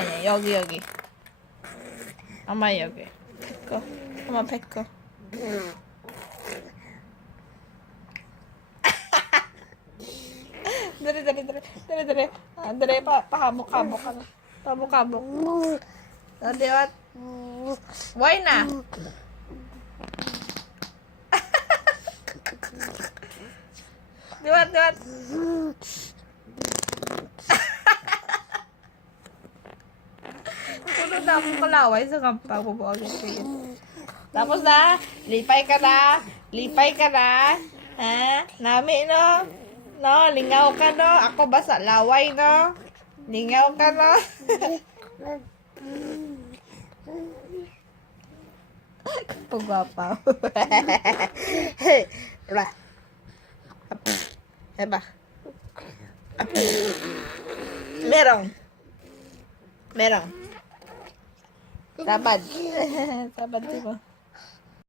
아니, 여기. 엄마 여기. 펫거. 엄마 펫거. Dali. Dali, pahamok. Pahamok. Diwat. Why na? Diwat. Puno na akong kalaway sa kampang bubuagin ko yun. Tapos na, lipay ka na. Ha? Nami, no? No, lingaw ka, no? Ako ba sa laway, no? Lingaw ka, no? Pagwapa. Eba. Eba. Merong. Sabad. Sabad, diba?